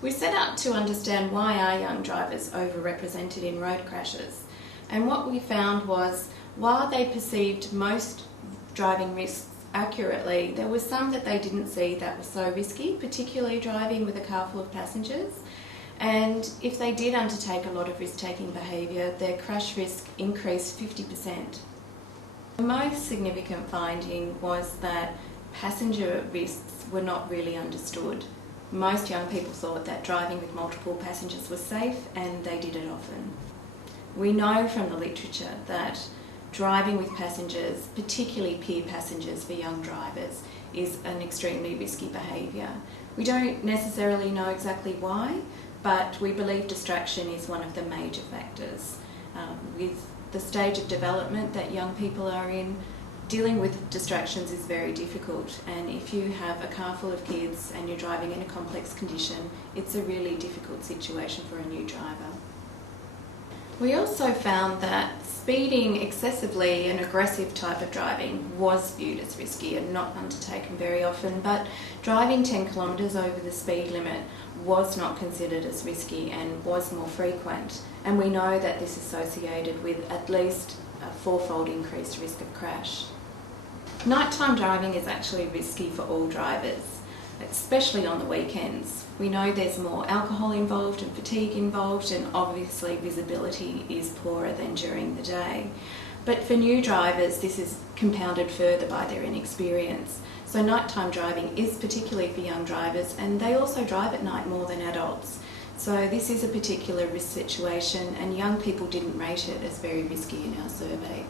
We set out to understand why are young drivers overrepresented in road crashes, and what we found was while they perceived most driving risks accurately, there were some that they didn't see that were so risky, particularly driving with a car full of passengers. And if they did undertake a lot of risk-taking behaviour, their crash risk increased 50%. The most significant finding was that passenger risks were not really understood. Most young people thought that driving with multiple passengers was safe, and they did it often. We know from the literature that driving with passengers, particularly peer passengers for young drivers, is an extremely risky behaviour. We don't necessarily know exactly why, but we believe distraction is one of the major factors. With the stage of development that young people are in, dealing with distractions is very difficult, and if you have a car full of kids and you're driving in a complex condition, it's a really difficult situation for a new driver. We also found that speeding excessively and aggressive type of driving was viewed as risky and not undertaken very often, but driving 10 kilometres over the speed limit was not considered as risky and was more frequent, and we know that this is associated with at least a fourfold increased risk of crash. Nighttime driving is actually risky for all drivers, especially on the weekends. We know there's more alcohol involved and fatigue involved, and obviously visibility is poorer than during the day. But for new drivers, this is compounded further by their inexperience. So nighttime driving is particularly for young drivers, and they also drive at night more than adults. So this is a particular risk situation, and young people didn't rate it as very risky in our survey.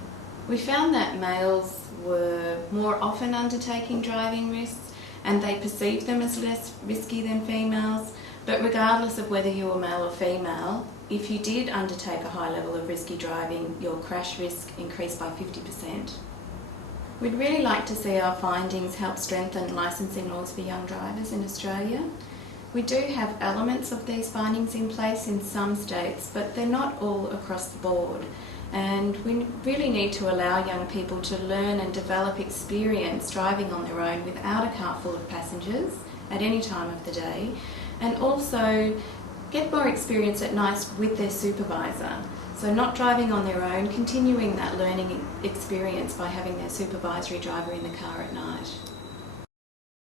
We found that males were more often undertaking driving risks, and they perceived them as less risky than females, but regardless of whether you were male or female, if you did undertake a high level of risky driving, your crash risk increased by 50%. We'd really like to see our findings help strengthen licensing laws for young drivers in Australia. We do have elements of these findings in place in some states, but they're not all across the board. And we really need to allow young people to learn and develop experience driving on their own without a car full of passengers at any time of the day, and also get more experience at night with their supervisor. So not driving on their own, continuing that learning experience by having their supervisory driver in the car at night.